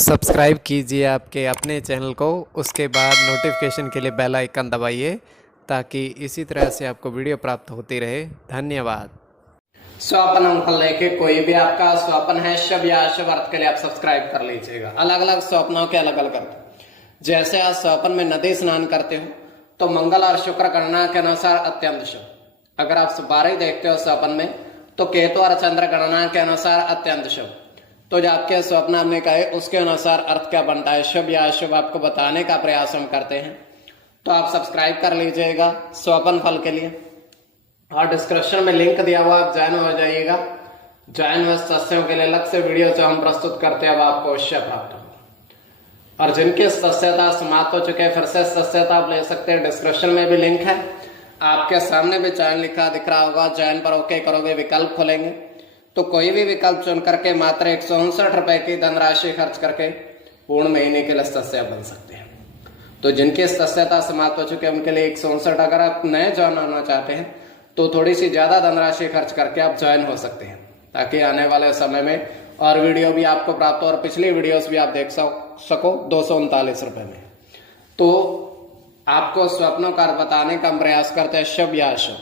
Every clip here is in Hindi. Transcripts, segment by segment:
सब्सक्राइब कीजिए आपके अपने चैनल को, उसके बाद नोटिफिकेशन के लिए बेल आइकन दबाइए ताकि इसी तरह से आपको वीडियो प्राप्त होती रहे। धन्यवाद। स्वप्न फल लेके कोई भी आपका स्वप्न है शुभ या अशुभ अर्थ के लिए आप सब्सक्राइब कर लीजिएगा। अलग अलग स्वप्नों के अलग अलग अर्थ। जैसे आज स्वप्न में नदी स्नान करते हो तो मंगल और शुक्र गणना के अनुसार अत्यंत शुभ। अगर आप सुपारी देखते हो स्वप्न में तो केतु और चंद्र गणना के अनुसार अत्यंत शुभ। तो जो आपके स्वप्न हमने कहे उसके अनुसार अर्थ क्या बनता है, शुभ या अशुभ, आपको बताने का प्रयास हम करते हैं। तो आप सब्सक्राइब कर लीजिएगा स्वप्न फल के लिए, और डिस्क्रिप्शन में लिंक दिया हुआ, आप ज्वाइन हो जाइएगा। ज्वाइन हुए सदस्यों के लिए अलग से वीडियो जो हम प्रस्तुत करते हैं अब आपको अवश्य प्राप्त होगा। और जिनकी सदस्यता समाप्त हो चुके हैं फिर से सदस्यता आप ले सकते हैं। डिस्क्रिप्शन में भी लिंक है, आपके सामने भी ज्वाइन लिखा दिख रहा होगा। ज्वाइन पर ओके करोगे, विकल्प खोलेंगे तो कोई भी विकल्प चुन करके मात्र 159 रुपए की धनराशि खर्च करके पूर्ण महीने के लिए सदस्य बन सकते हैं। तो जिनकी सदस्यता समाप्त हो चुके हैं उनके लिए 159, अगर आप नए ज्वाइन होना चाहते हैं तो थोड़ी सी ज्यादा धनराशि खर्च करके आप ज्वाइन हो सकते हैं, ताकि आने वाले समय में और वीडियो भी आपको प्राप्त हो और पिछली वीडियोस भी आप देख सको 239 रुपए में। तो आपको स्वप्नों का बताने का प्रयास करते हैं शुभ या अशुभ।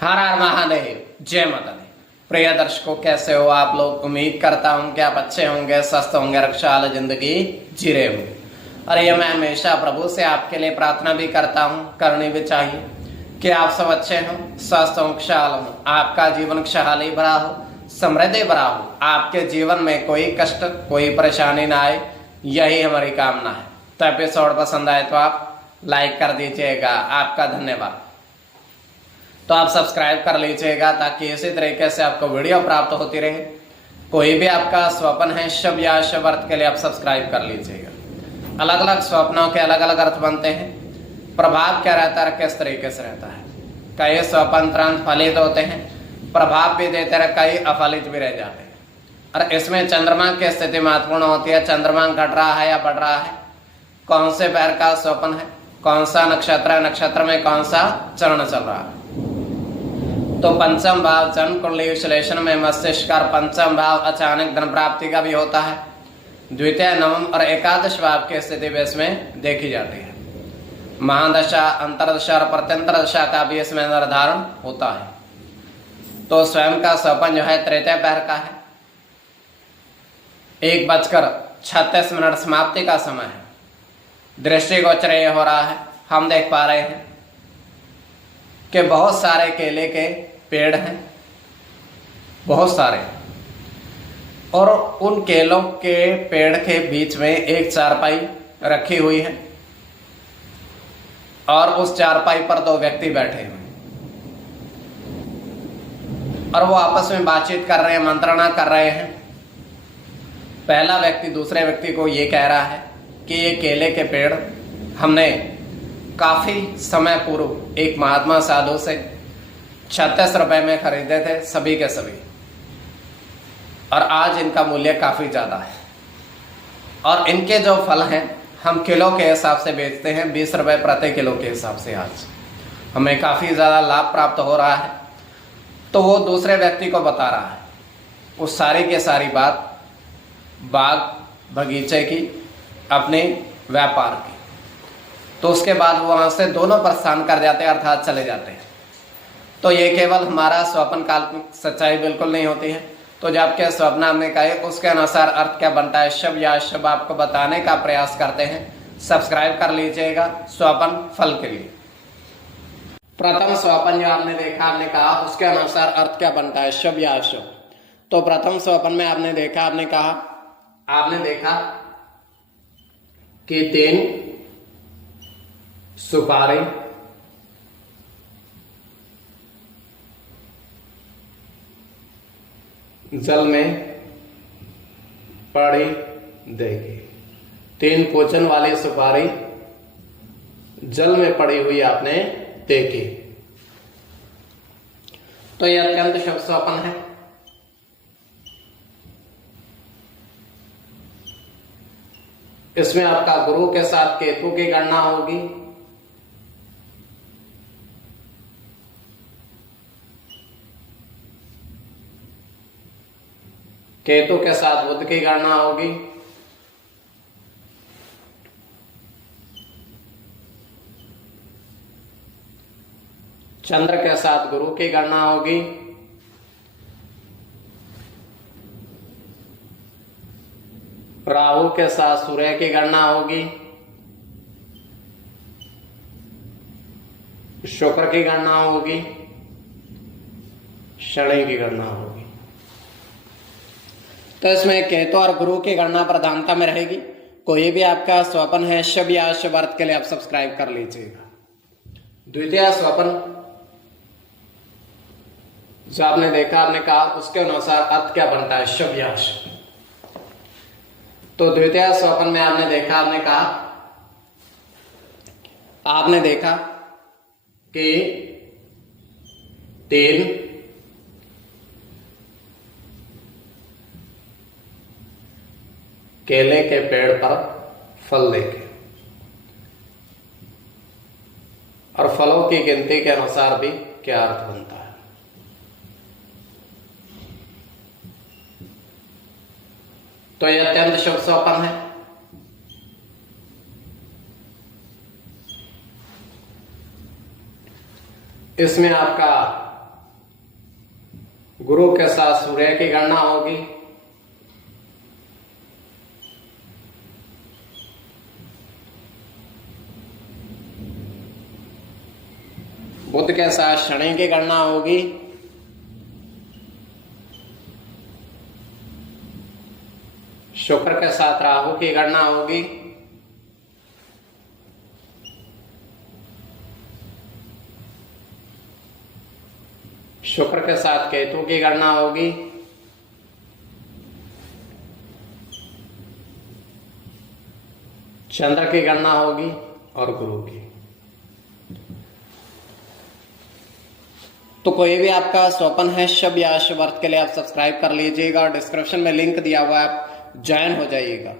हर हर महादेव, जय माता दी। प्रिय दर्शकों, कैसे हो आप लोग? उम्मीद करता हूं कि आप अच्छे होंगे, स्वस्थ होंगे, रक्षाल जिंदगी जी रहे होंगे। और ये मैं हमेशा प्रभु से आपके लिए प्रार्थना भी करता हूं, करनी भी चाहिए कि आप सब अच्छे हों, स्वस्थ हों, खुशहाल हों, आपका जीवन खुशहाली भरा हो, समृद्धि भरा हो, आपके जीवन में कोई कष्ट कोई परेशानी ना आए, यही हमारी कामना है। तो एपिसोड पसंद आए तो आप लाइक कर दीजिएगा, आपका धन्यवाद। तो आप सब्सक्राइब कर लीजिएगा ताकि इसी तरीके से आपको वीडियो प्राप्त होती रहे। कोई भी आपका स्वप्न है शुभ या अशुभ अर्थ के लिए आप सब्सक्राइब कर लीजिएगा। अलग अलग स्वप्नों के अलग अलग अर्थ बनते हैं। प्रभाव क्या रहता है, किस तरीके से रहता है। कई स्वप्न तुरंत फलित होते हैं, प्रभाव भी देते रहे, कई अफलित भी रह जाते हैं। और इसमें चंद्रमा की स्थिति महत्वपूर्ण होती है। चंद्रमा घट रहा है या बढ़ रहा है, कौन से पैर का स्वप्न है, कौन सा नक्षत्र है, नक्षत्र में कौन सा चरण चल रहा है। तो पंचम भाव जन्म कुंडली विश्लेषण में मस्तिष्क का पंचम भाव अचानक धन प्राप्ति का भी होता है। द्वितीय, नवम और एकादश भाव की स्थिति भी इसमें देखी जाती है। महादशा, अंतरदशा और प्रत्यंतर दशा का भी इसमें निर्धारण होता है। तो स्वयं का स्वप्न जो है तृतीय पैर का है। 1:36 समाप्ति का समय है। दृष्टिगोचर ये हो रहा है, हम देख पा रहे हैं कि बहुत सारे केले के पेड़ हैं, बहुत सारे, और उन केलों के पेड़ के बीच में एक चारपाई रखी हुई है और उस चारपाई पर दो व्यक्ति बैठे हुए और वो आपस में बातचीत कर रहे हैं, मंत्रणा कर रहे हैं। पहला व्यक्ति दूसरे व्यक्ति को ये कह रहा है कि ये केले के पेड़ हमने काफी समय पूर्व एक महात्मा साधु से 36 रुपए में खरीदे थे, सभी के सभी, और आज इनका मूल्य काफी ज्यादा है। और इनके जो फल हैं हम किलो के हिसाब से बेचते हैं, 20 रुपए प्रति किलो के हिसाब से। आज हमें काफी ज्यादा लाभ प्राप्त हो रहा है। तो वो दूसरे व्यक्ति को बता रहा है उस सारी के सारी बात बाग बगीचे की, अपने व्यापार की। तो उसके बाद वो वहां से दोनों प्रस्थान कर जाते हैं, अर्थात चले जाते हैं। तो ये केवल हमारा स्वप्न काल्पनिक, सच्चाई बिल्कुल नहीं होती है। तो जब आपके स्वप्न हमने कहे उसके अनुसार अर्थ क्या बनता है, शुभ या अशुभ, आपको बताने का प्रयास करते हैं। सब्सक्राइब कर लीजिएगा स्वप्न फल के लिए। प्रथम स्वप्न जो आपने देखा, आपने कहा उसके अनुसार अर्थ क्या बनता है, शुभ या अशुभ। तो प्रथम स्वप्न में आपने देखा, आपने कहा, आपने देखा कि 3 सुपारी जल में पड़ी देखी। 3 पोचन वाली सुपारी जल में पड़ी हुई आपने देखी। तो यह अत्यंत शुभ स्वप्न है। इसमें आपका गुरु के साथ केतु की गणना होगी। केतु के साथ बुध की गणना होगी चंद्र के साथ गुरु की गणना होगी, राहु के साथ सूर्य की गणना होगी, शुक्र की गणना होगी, शनि की गणना होगी। तो इसमें केतु और गुरु की गणना प्रधानता में रहेगी। कोई भी आपका स्वप्न है शुभ या अशुभ अर्थ के लिए आप सब्सक्राइब कर लीजिएगा। द्वितीय स्वप्न जो आपने देखा, आपने कहा उसके अनुसार अर्थ क्या बनता है, शुभ या अशुभ। तो द्वितीय स्वप्न में आपने देखा, आपने कहा, आपने देखा कि 3 केले के पेड़ पर फल देखे और फलों की गिनती के अनुसार भी क्या अर्थ बनता है। तो यह अत्यंत शुभ स्वप्न है। इसमें आपका गुरु के साथ सूर्य की गणना होगी, बुध के साथ शनि की गणना होगी, शुक्र के साथ राहु की गणना होगी, शुक्र के साथ केतु की गणना होगी, चंद्र की गणना होगी और गुरु की। तो कोई भी आपका स्वप्न है शुभ या अशुभ अर्थ के लिए आप सब्सक्राइब कर लीजिएगा और डिस्क्रिप्शन में लिंक दिया हुआ है, आप ज्वाइन हो जाइएगा।